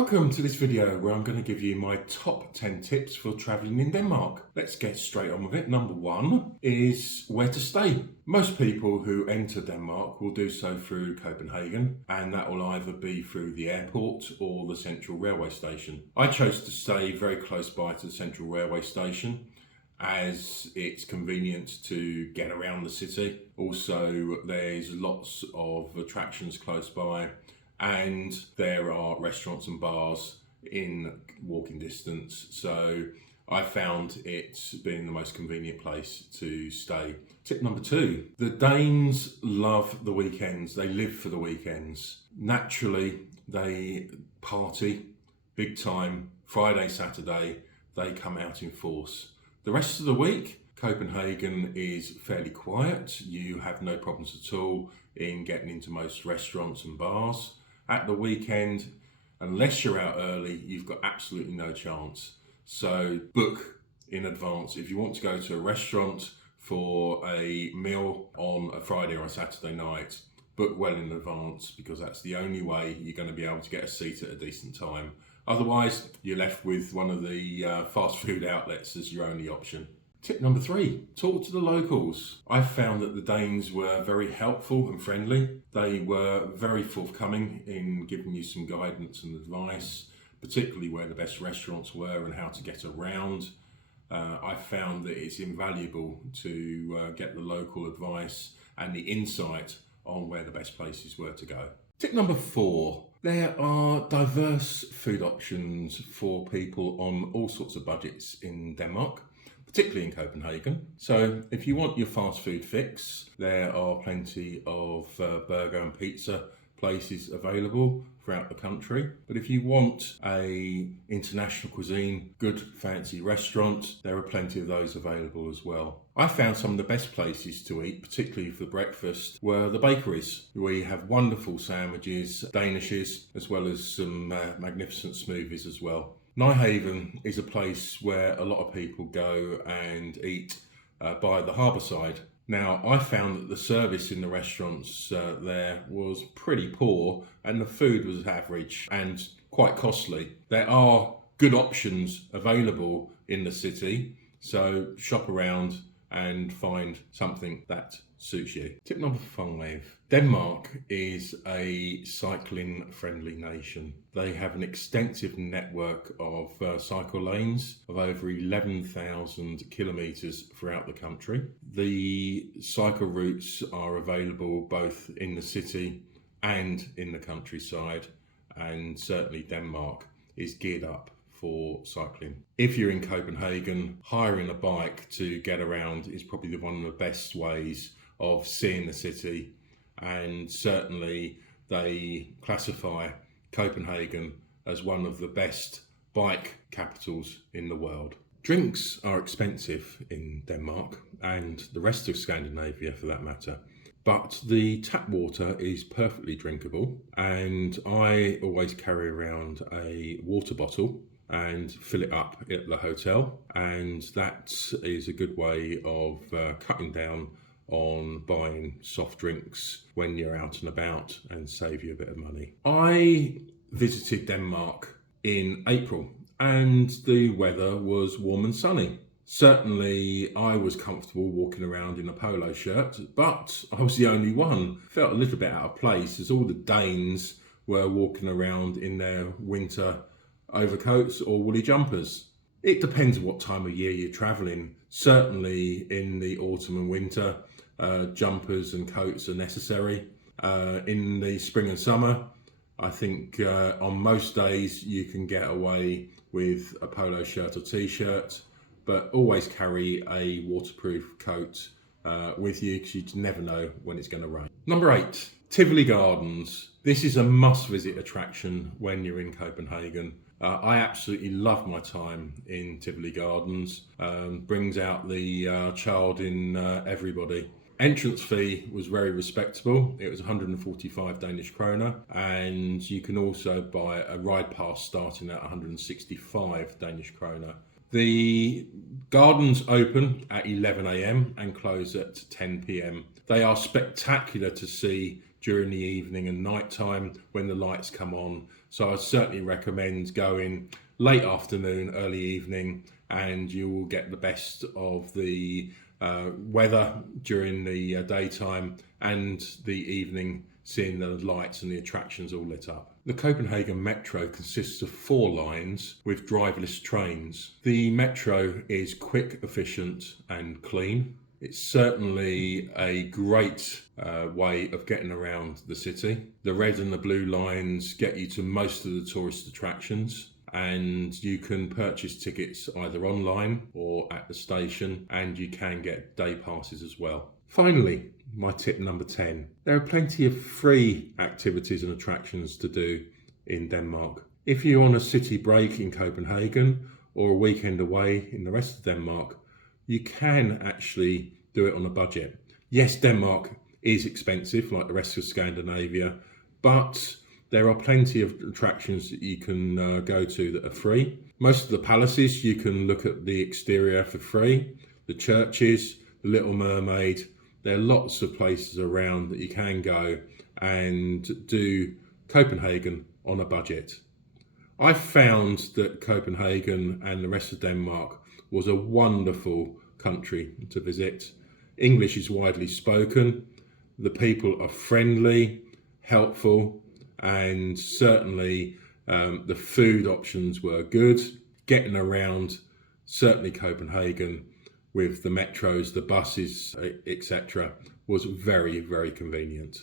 Welcome to this video where I'm going to give you my top 10 tips for travelling in Denmark. Let's get straight on with it. Number one is where to stay. Most people who enter Denmark will do so through Copenhagen, and that will either be through the airport or the central railway station. I chose to stay very close by to the central railway station as it's convenient to get around the city. Also, there's lots of attractions close by, and there are restaurants and bars in walking distance. So I found it being the most convenient place to stay. Tip number two, the Danes love the weekends. They live for the weekends. Naturally, they party big time. Friday, Saturday, they come out in force. The rest of the week, Copenhagen is fairly quiet. You have no problems at all in getting into most restaurants and bars. At the weekend, unless you're out early, you've got absolutely no chance. So book in advance. If you want to go to a restaurant for a meal on a Friday or a Saturday night, book well in advance, because that's the only way you're going to be able to get a seat at a decent time. Otherwise, you're left with one of the fast food outlets as your only option. Tip number three, talk to the locals. I found that the Danes were very helpful and friendly. They were very forthcoming in giving you some guidance and advice, particularly where the best restaurants were and how to get around. I found that it's invaluable to get the local advice and the insight on where the best places were to go. Tip number four, there are diverse food options for people on all sorts of budgets in Denmark, particularly in Copenhagen. So if you want your fast food fix, there are plenty of burger and pizza places available throughout the country. But if you want a international cuisine, good fancy restaurant, there are plenty of those available as well. I found some of the best places to eat, particularly for breakfast, were the bakeries, where you have wonderful sandwiches, danishes, as well as some magnificent smoothies as well. Nyhavn is a place where a lot of people go and eat by the harbour side. Now, I found that the service in the restaurants there was pretty poor, and the food was average and quite costly. There are good options available in the city, so shop around and find something that suits you. Tip number five, Denmark is a cycling friendly nation. They have an extensive network of cycle lanes of over 11,000 kilometres throughout the country. The cycle routes are available both in the city and in the countryside, and certainly Denmark is geared up for cycling. If you're in Copenhagen, hiring a bike to get around is probably one of the best ways of seeing the city, and certainly they classify Copenhagen as one of the best bike capitals in the world. Drinks are expensive in Denmark and the rest of Scandinavia for that matter, but the tap water is perfectly drinkable, and I always carry around a water bottle and fill it up at the hotel, and that is a good way of cutting down on buying soft drinks when you're out and about and save you a bit of money. I visited Denmark in April and the weather was warm and sunny. Certainly I was comfortable walking around in a polo shirt, but I was the only one. Felt a little bit out of place as all the Danes were walking around in their winter overcoats or woolly jumpers. It depends on what time of year you're travelling. Certainly in the autumn and winter, jumpers and coats are necessary. In the spring and summer, I think on most days you can get away with a polo shirt or t-shirt, but always carry a waterproof coat with you, because you never know when it's going to rain. Number eight, Tivoli Gardens. This is a must-visit attraction when you're in Copenhagen. I absolutely love my time in Tivoli Gardens. Brings out the child in everybody. Entrance fee was very respectable. It was 145 Danish kroner, and you can also buy a ride pass starting at 165 Danish kroner. The gardens open at 11 a.m. and close at 10 p.m. They are spectacular to see during the evening and night time when the lights come on. So I certainly recommend going late afternoon, early evening, and you will get the best of the weather during the daytime and the evening, seeing the lights and the attractions all lit up. The Copenhagen Metro consists of 4 lines with driverless trains. The Metro is quick, efficient and clean. It's certainly a great way of getting around the city. The red and the blue lines get you to most of the tourist attractions, and you can purchase tickets either online or at the station, and you can get day passes as well. Finally, my tip number 10. There are plenty of free activities and attractions to do in Denmark. If you're on a city break in Copenhagen or a weekend away in the rest of Denmark, you can actually do it on a budget. Yes, Denmark is expensive like the rest of Scandinavia, but there are plenty of attractions that you can go to that are free. Most of the palaces, you can look at the exterior for free. The churches, the Little Mermaid, there are lots of places around that you can go and do Copenhagen on a budget. I found that Copenhagen and the rest of Denmark was a wonderful country to visit. English is widely spoken. The people are friendly, helpful, and certainly the food options were good. Getting around, certainly Copenhagen, with the metros, the buses, etc., was very, very convenient.